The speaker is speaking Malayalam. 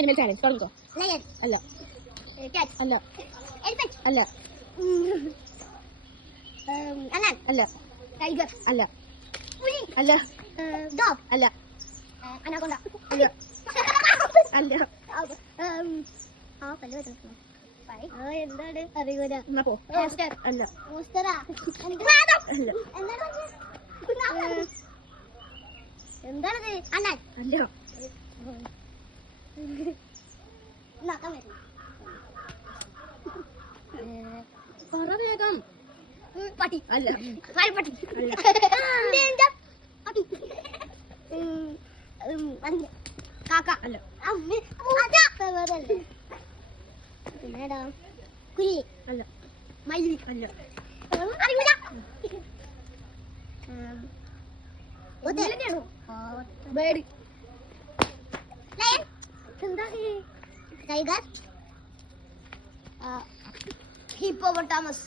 animal challenge. തുടങ്ങിക്കോ. Lion. അല്ല. Cat. അല്ല. Elephant. അല്ല. Anan. അല്ല. Tiger. അല്ല. Puli. അല്ല. Dog. അല്ല. Anaconda. അല്ല. അല്ല. എന്താണ് അറിയൂല. എന്നാ പോ. Hamster. അല്ല. Monster-ആ? അല്ല. എന്താണത്? അണ്ണൻ. അല്ല. പറ വേഗം. പട്ടി. അല്ല. പട്ടി. അല്ല. പട്ടി. കാക്ക. അല്ല. പിന്നേടാ കുരുവി. അല്ല. മയിൽ. അല്ല. അറിയൂല. ബേർഡ്. ലയൺ. എന്താ ടൈഗർ. ഹിപ്പോപ്പൊട്ടാമസ്.